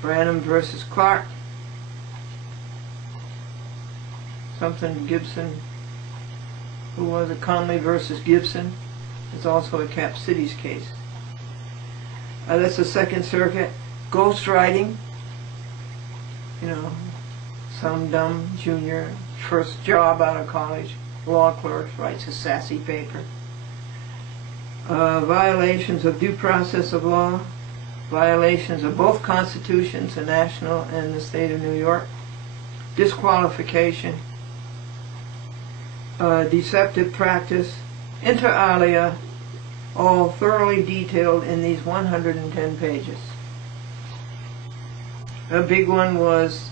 Branham versus Clark, something Gibson, who was it, Conley versus Gibson. It's also a Cap Cities case. That's the Second Circuit. Ghostwriting, you know, some dumb junior, first job out of college, law clerk, writes a sassy paper. Violations of due process of law, violations of both constitutions, the national and the state of New York, disqualification, deceptive practice, inter alia, all thoroughly detailed in these 110 pages. A big one was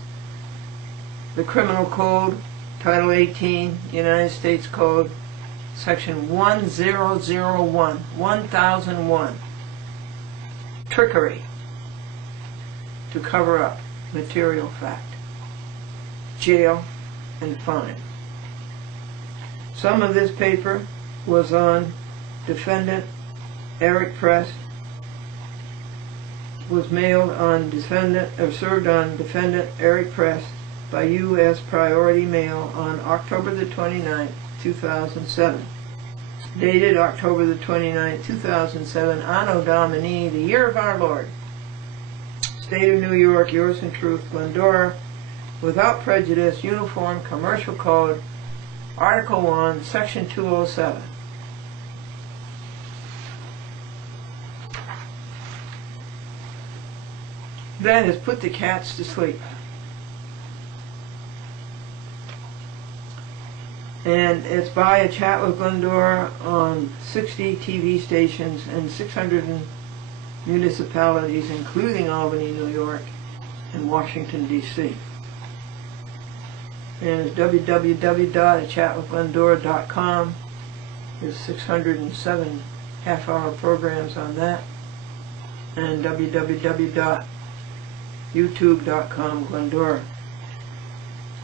the Criminal Code, Title 18, United States Code, Section 1001, trickery to cover up material fact, jail and fine. Some of this paper was on defendant Eric Press, was mailed on defendant, or served on defendant Eric Press by U.S. priority mail on October the 29th, 2007. Dated October the 29th, 2007, Anno Domini, the year of our Lord. State of New York, yours in truth, Glendora, without prejudice, Uniform Commercial Code, Article 1, Section 207. That has put the cats to sleep. And it's by a chat with Glendora on 60 TV stations and 600 municipalities, including Albany, New York, and Washington, D.C. And it's www.achatwithglendora.com. There's 607 half-hour programs on that. And www.youtube.com, Glendora.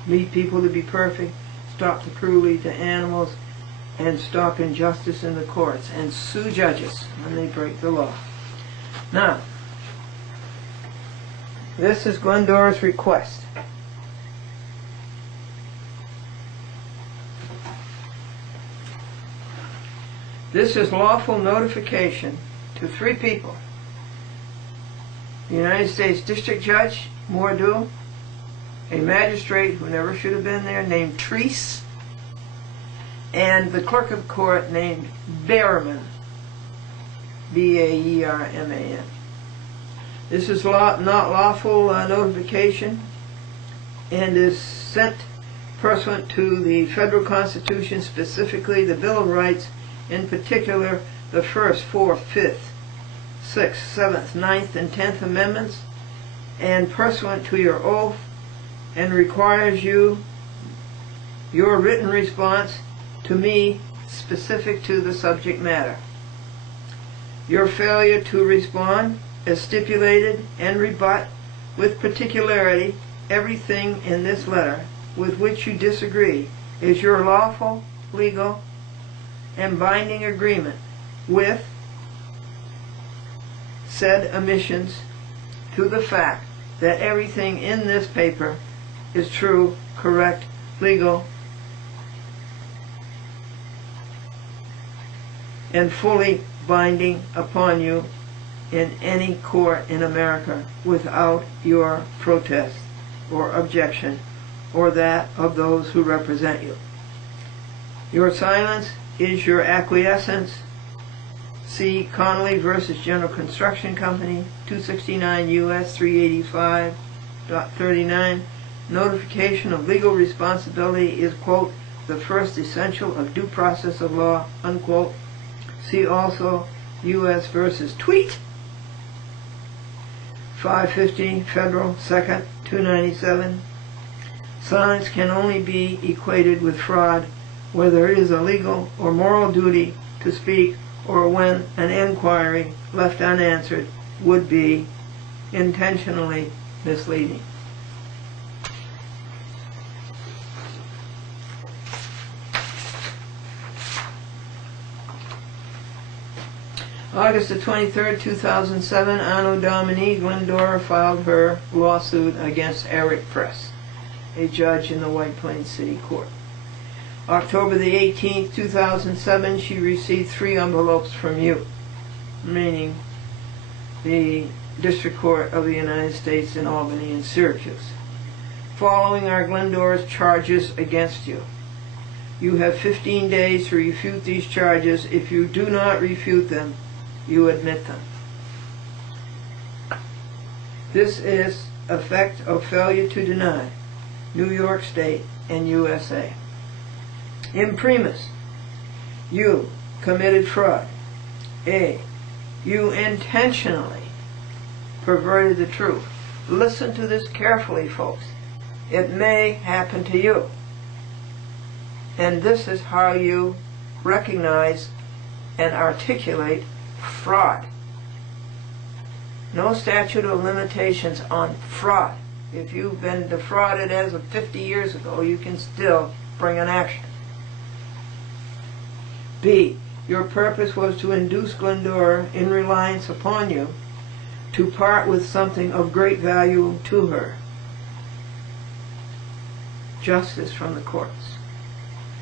Lead people to be perfect, stop the cruelty to animals, and stop injustice in the courts, and sue judges when they break the law. Now, this is Glendora's request. This is lawful notification to 3 people. The United States District Judge, Mordue, a magistrate who never should have been there named Treese, and the clerk of court named Behrman, B-A-E-R-M-A-N. This is not lawful notification and is sent pursuant to the federal Constitution, specifically the Bill of Rights, in particular the 1st, 4th, 5th, 6th, 7th, 9th, and 10th Amendments, and pursuant to your oath, and requires your written response to me specific to the subject matter. Your failure to respond as stipulated and rebut with particularity everything in this letter with which you disagree is your lawful, legal, and binding agreement with said omissions to the fact that everything in this paper is true, correct, legal, and fully binding upon you in any court in America without your protest or objection or that of those who represent you. Your silence is your acquiescence. See Connolly versus General Construction Company, 269 U.S. 385.39. Notification of legal responsibility is, quote, the first essential of due process of law, unquote. See also U.S. versus Tweet, 550 Federal 2nd, 297. Silence can only be equated with fraud where there is a legal or moral duty to speak, or when an inquiry left unanswered would be intentionally misleading. August the 23rd, 2007, Anno Domini, Glendora filed her lawsuit against Eric Press, a judge in the White Plains City Court. October the 18th, 2007, she received 3 envelopes from you, meaning the District Court of the United States in Albany and Syracuse, following our Glendora's charges against you. You have 15 days to refute these charges. If you do not refute them, you admit them. This is effect of failure to deny, New York State and USA. Imprimis, you committed fraud. A, you intentionally perverted the truth. Listen to this carefully, folks. It may happen to you. And this is how you recognize and articulate fraud. No statute of limitations on fraud. If you've been defrauded as of 50 years ago, you can still bring an action. B, your purpose was to induce Glendora, in reliance upon you, to part with something of great value to her. Justice from the courts.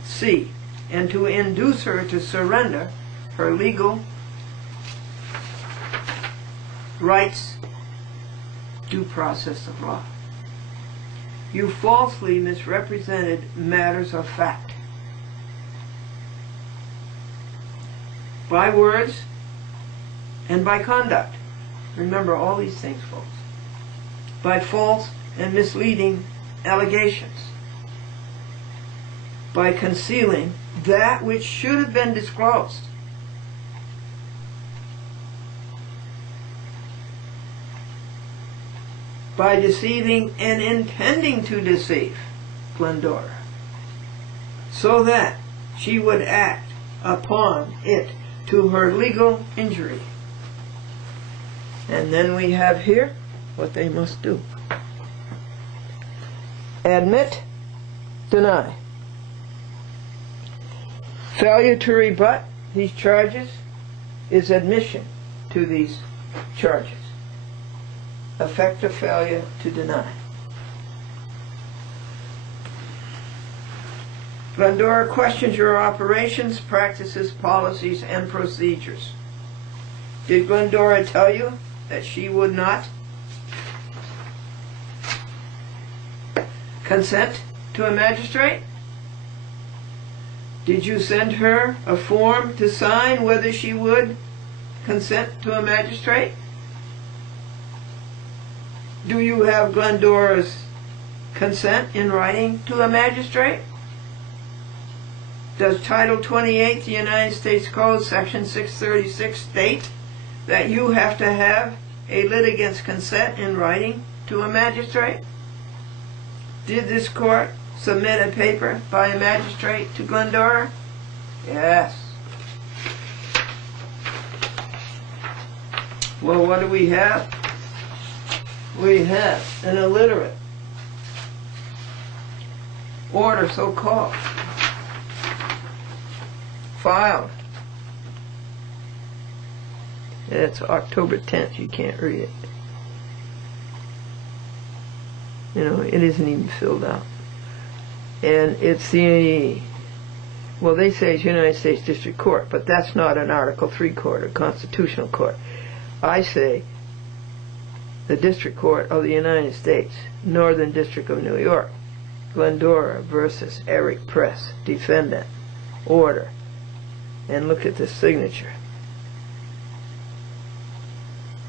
C, and to induce her to surrender her legal rights, due process of law. You falsely misrepresented matters of fact by words and by conduct. Remember all these things, folks. By false and misleading allegations. By concealing that which should have been disclosed. By deceiving and intending to deceive Glendora, so that she would act upon it to her legal injury. And then we have here what they must do. Admit, deny. Failure to rebut these charges is admission to these charges. Effective failure to deny. Glendora questions your operations, practices, policies, and procedures. Did Glendora tell you that she would not consent to a magistrate? Did you send her a form to sign whether she would consent to a magistrate? Do you have Glendora's consent in writing to a magistrate? Does Title 28 of the United States Code, Section 636, state that you have to have a litigant's consent in writing to a magistrate? Did this court submit a paper by a magistrate to Glendora? Yes. Well, what do we have? We have an illiterate order, so-called, filed. It's October 10th. You can't read it. You know, it isn't even filled out. And it's the, well, they say it's United States District Court, but that's not an Article 3 court or constitutional court. I say the District Court of the United States, Northern District of New York, Glendora versus Eric Press, defendant, order. And look at the signature.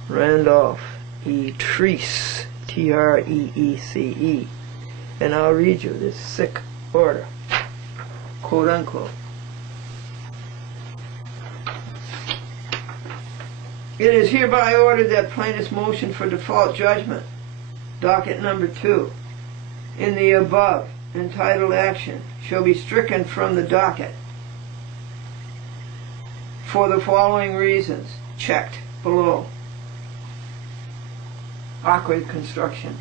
Randolph E. Treece, T-R-E-E-C-E. And I'll read you this sick order, quote unquote. It is hereby ordered that plaintiff's motion for default judgment, docket number 2, in the above entitled action shall be stricken from the docket for the following reasons, checked below. Awkward construction,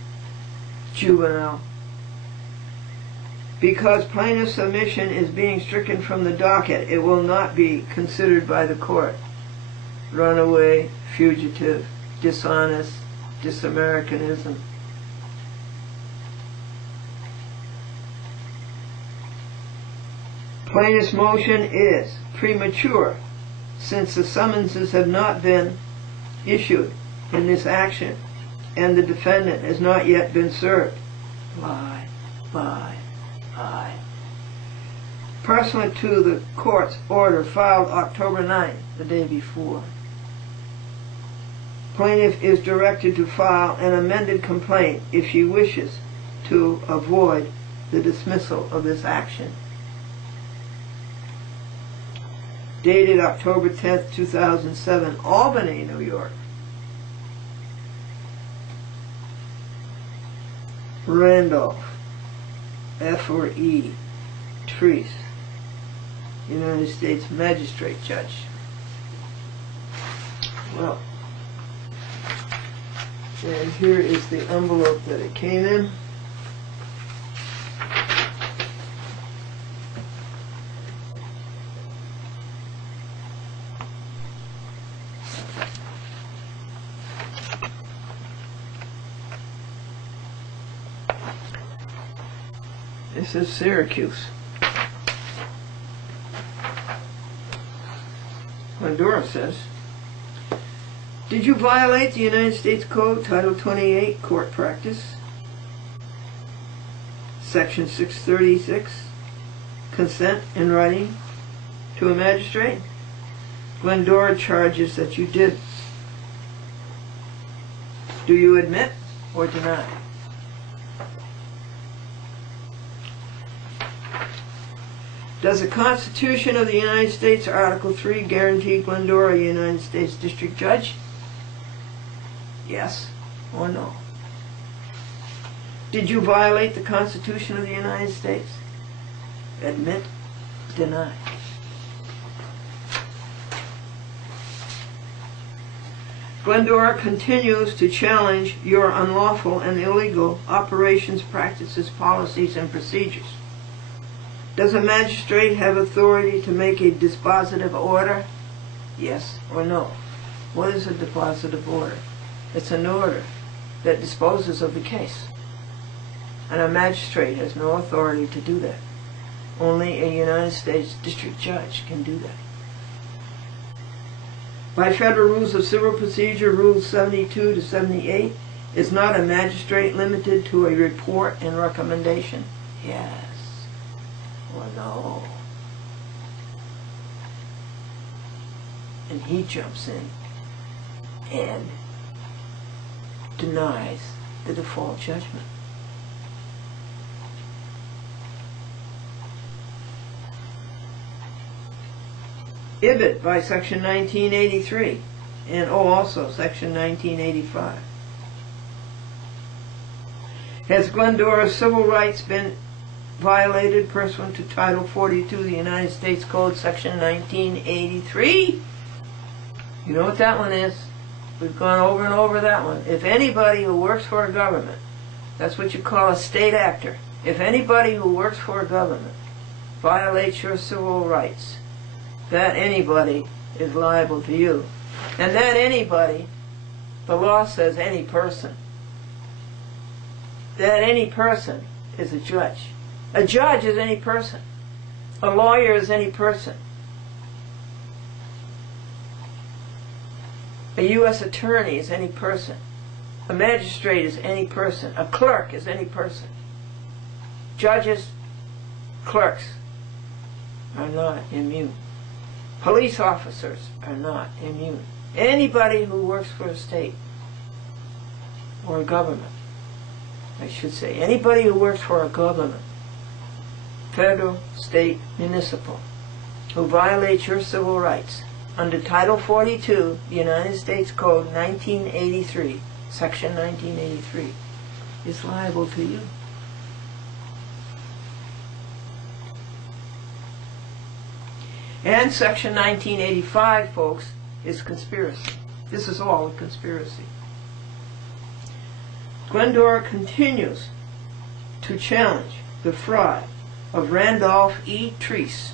juvenile. Because plaintiff's submission is being stricken from the docket, it will not be considered by the court. runaway, fugitive, dishonest, disamericanism. Plaintiff's motion is premature, since the summonses have not been issued in this action and the defendant has not yet been served. Lie, lie, lie. Pursuant to the court's order filed October 9th, the day before, plaintiff is directed to file an amended complaint if she wishes to avoid the dismissal of this action. Dated October 10th, 2007, Albany, New York. Randolph, F or E, Treese, United States Magistrate Judge. Well, and here is the envelope that it came in. This is Syracuse. Glendora says, did you violate the United States Code, Title 28, Court Practice, Section 636, consent in writing to a magistrate? Glendora charges that you did. Do you admit or deny? Does the Constitution of the United States, Article 3, guarantee Glendora a United States District Judge? Yes or no? Did you violate the Constitution of the United States? Admit, deny. Glendora continues to challenge your unlawful and illegal operations, practices, policies, and procedures. Does a magistrate have authority to make a dispositive order? Yes or no? What is a dispositive order? It's an order that disposes of the case. And a magistrate has no authority to do that. Only a United States District Judge can do that. By Federal Rules of Civil Procedure, Rules 72 to 78, is not a magistrate limited to a report and recommendation? Yes or no? And he jumps in and denies the default judgment. IBIT by Section 1983 and also Section 1985. Has Glendora's civil rights been violated pursuant to Title 42 of the United States Code, Section 1983? You know what that one is. We've gone over and over that one. If anybody who works for a government, that's what you call a state actor, if anybody who works for a government violates your civil rights, that anybody is liable to you. And that anybody, the law says any person. That any person is a judge. A judge is any person. A lawyer is any person. A U.S. attorney is any person. A magistrate is any person. A clerk is any person. Judges, clerks are not immune. Police officers are not immune. Anybody who works for a state or a government, I should say, anybody who works for a government, federal, state, municipal, who violates your civil rights under Title 42, the United States Code 1983, Section 1983, is liable to you. And Section 1985, folks, is conspiracy. This is all a conspiracy. Glendora continues to challenge the fraud of Randolph E. Treese,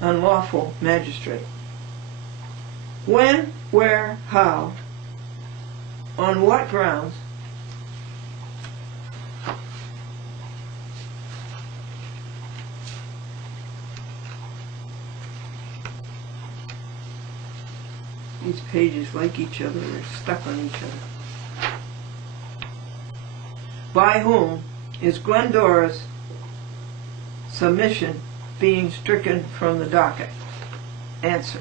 unlawful magistrate. When, where, how, on what grounds, these pages like each other, they're stuck on each other. By whom is Glendora's submission being stricken from the docket? Answer.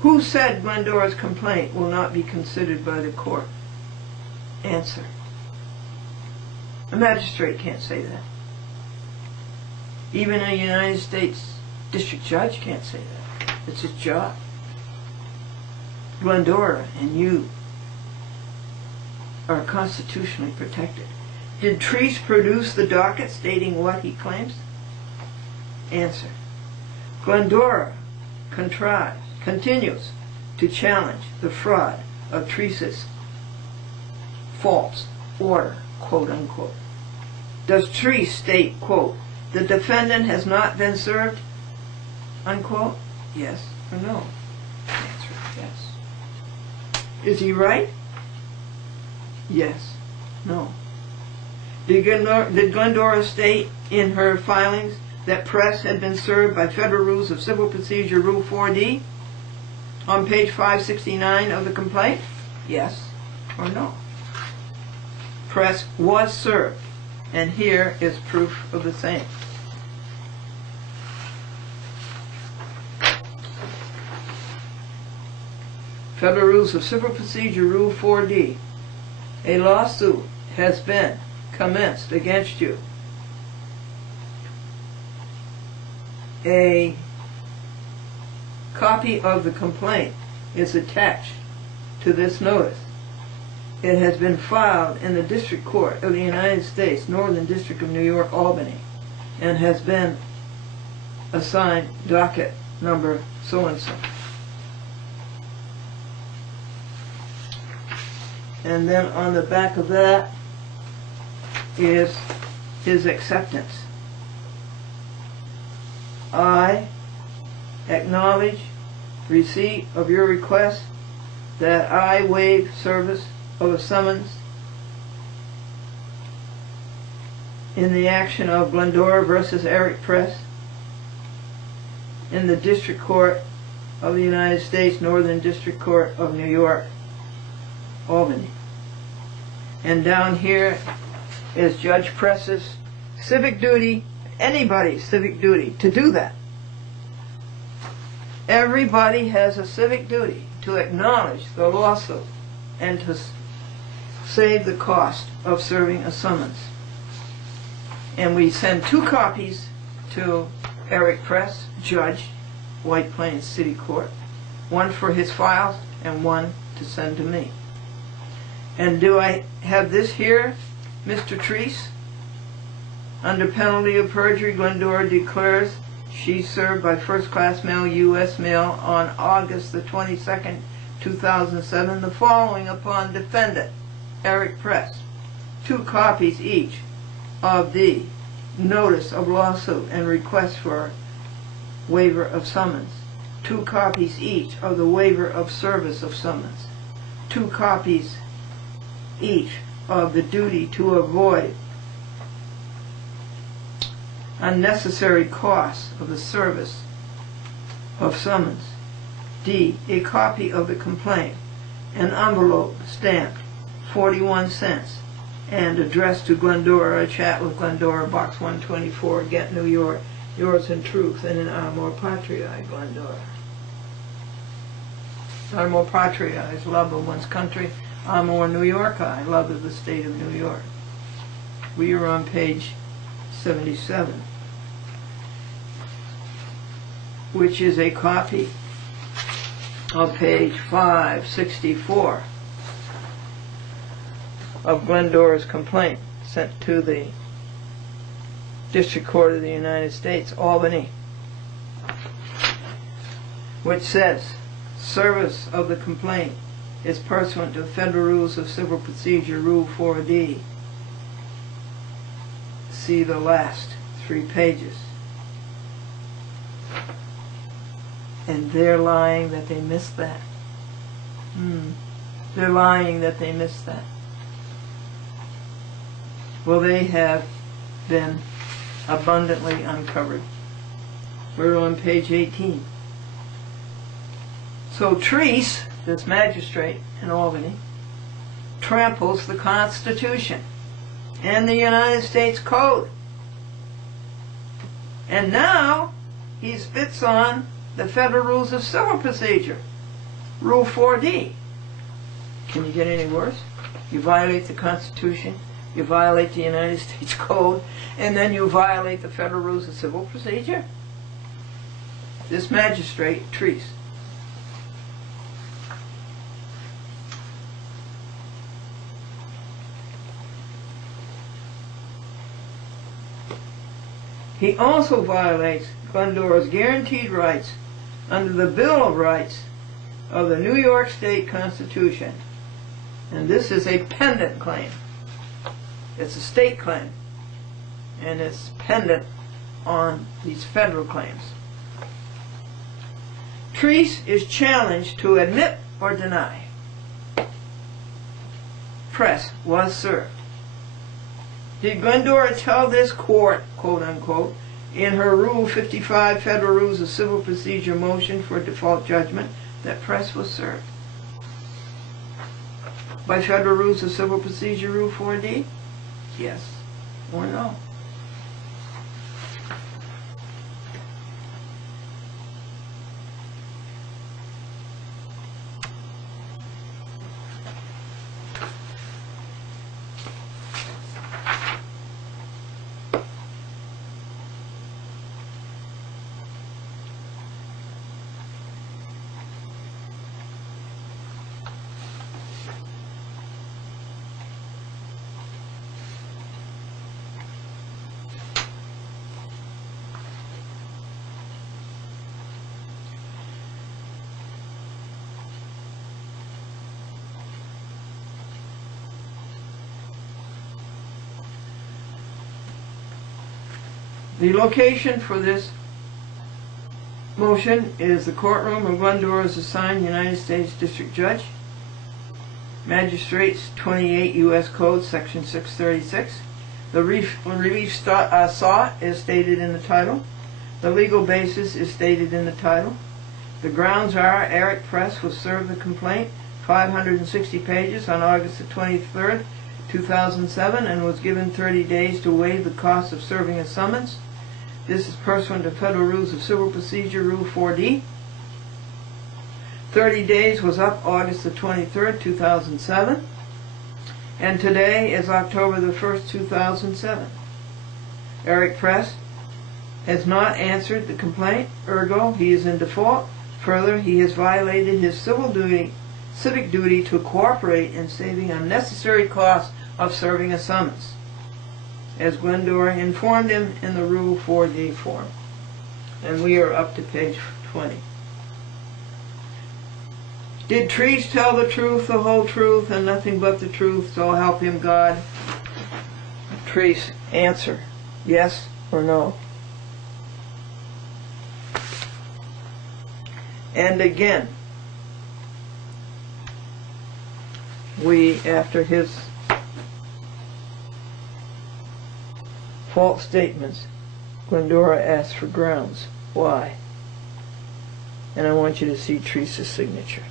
Who said Glendora's complaint will not be considered by the court? Answer. A magistrate can't say that. Even a United States district judge can't say that. It's his job. Glendora and you are constitutionally protected. Did Treese produce the docket stating what he claims? Answer. Glendora continues to challenge the fraud of Treese's false order, quote unquote. Does Treese state, quote, the defendant has not been served, unquote? Yes or no? Answer, yes. Is he right? Yes. No. Did Glendora state in her filings that press had been served by Federal Rules of Civil Procedure Rule 4D on page 569 of the complaint? Yes or no? Press was served, and here is proof of the same. Federal Rules of Civil Procedure Rule 4D. A lawsuit has been commenced against you. A copy of the complaint is attached to this notice. It has been filed in the District Court of the United States, Northern District of New York, Albany, and has been assigned docket number so-and-so. And then on the back of that is his acceptance. I acknowledge receipt of your request that I waive service of a summons in the action of Glendora versus Eric Press in the District Court of the United States, Northern District Court of New York, Albany. And down here is Judge Press's civic duty, anybody's civic duty, to do that. Everybody has a civic duty to acknowledge the lawsuit and to save the cost of serving a summons. And we send 2 copies to Eric Press, Judge, White Plains City Court, one for his files and one to send to me. And do I have this here, Mr. Treese? Under penalty of perjury, Glendora declares she served by first-class mail, U.S. mail, on August the 22nd, 2007, the following upon defendant, Eric Press. 2 copies each of the notice of lawsuit and request for waiver of summons. 2 copies each of the waiver of service of summons. 2 copies each of the duty to avoid unnecessary costs of the service of summons. D. A copy of the complaint, an envelope stamped 41 cents and addressed to Glendora, a chat with Glendora, Box 124, Ghent, New York. Yours in truth, and in amor patriae, Glendora. Amor patriae is love of one's country. Amor New Yorki, love of the state of New York. We are on page 77, which is a copy of page 564 of Glendora's complaint sent to the District Court of the United States, Albany, which says, service of the complaint is pursuant to Federal Rules of Civil Procedure, Rule 4D. See the last 3 pages. And they're lying that they missed that. They're lying that they missed that. Well, they have been abundantly uncovered. We're on page 18. So Treese, this magistrate in Albany, tramples the Constitution and the United States Code. And now he spits on the Federal Rules of Civil Procedure, Rule 4D. Can you get any worse? You violate the Constitution, you violate the United States Code, and then you violate the Federal Rules of Civil Procedure? This magistrate, Treese, he also violates Glendora's guaranteed rights under the Bill of Rights of the New York State Constitution. And this is a pendant claim. It's a state claim. And it's pendant on these federal claims. Treese is challenged to admit or deny. Press was served. Did Glendora tell this court, quote unquote, in her Rule 55 Federal Rules of Civil Procedure motion for default judgment that press was served? By Federal Rules of Civil Procedure Rule 4D? Yes or no? The location for this motion is the courtroom of Glendora's assigned United States District Judge, Magistrates 28 U.S. Code, Section 636. The relief sought is stated in the title. The legal basis is stated in the title. The grounds are Eric Press was served the complaint, 560 pages, on August the 23rd, 2007, and was given 30 days to waive the cost of serving a summons. This is pursuant to Federal Rules of Civil Procedure Rule 4D. 30 days was up August the 23rd, 2007. And today is October the 1st, 2007. Eric Press has not answered the complaint, ergo he is in default. Further, he has violated his civic duty to cooperate in saving unnecessary costs of serving a summons, as Glendora informed him in the Rule 4D form. And we are up to page 20. Did Treese tell the truth, the whole truth, and nothing but the truth, so help him God? Treese, answer, yes or no? And again, after his false statements, Glendora asked for grounds. Why? And I want you to see Treese's signature.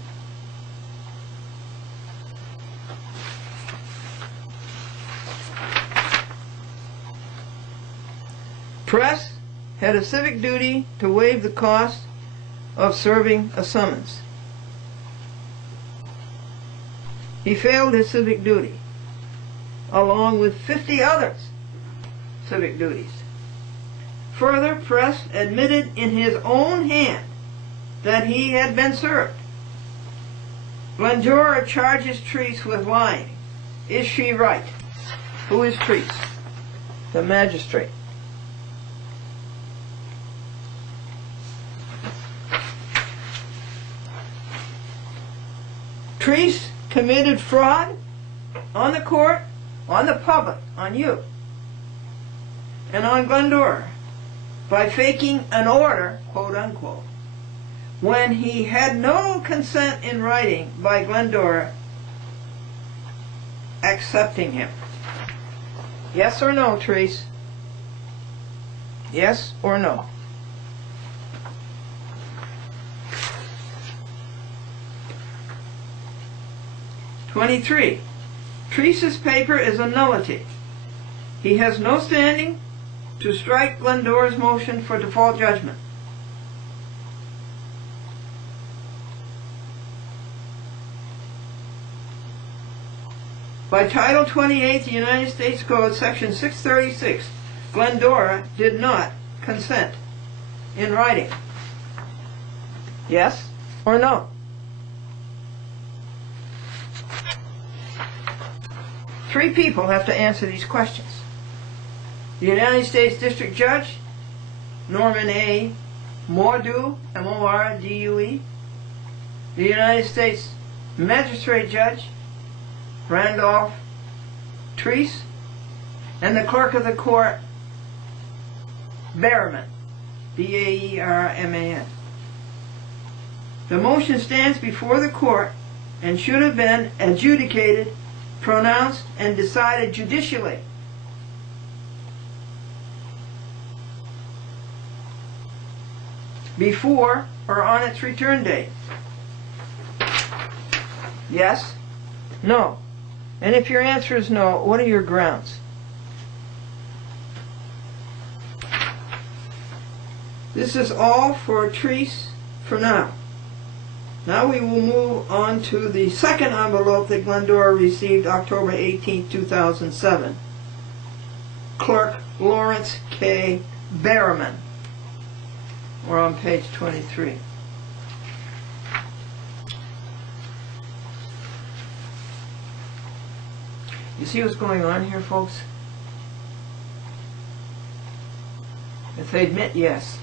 Press had a civic duty to waive the cost of serving a summons. He failed his civic duty, along with 50 others' civic duties. Further, Press admitted in his own hand that he had been served. Glendora charges Treese with lying. Is she right? Who is Treese? The magistrate. Treese committed fraud on the court, on the public, on you, and on Glendora by faking an order, quote unquote, when he had no consent in writing by Glendora accepting him? Yes or no, Therese? Yes or no? "23. Therese's paper is a nullity. He has no standing to strike Glendora's motion for default judgment." By Title 28, the United States Code, Section 636, Glendora did not consent in writing. Yes or no? Three people have to answer these questions. The United States District Judge, Norman A. Mordue, M-O-R-D-U-E. The United States Magistrate Judge, Randolph Therese. And the Clerk of the Court, Berman, B-A-E-R-M-A-N. The motion stands before the court and should have been adjudicated, pronounced, and decided judicially. Before or on its return date. Yes? No? And if your answer is no, what are your grounds? This is all for Therese for now. Now we will move on to the second envelope that Glendora received October 18, 2007. Clerk Lawrence K. Berman. We're on page 23. You see what's going on here, folks? If they admit yes,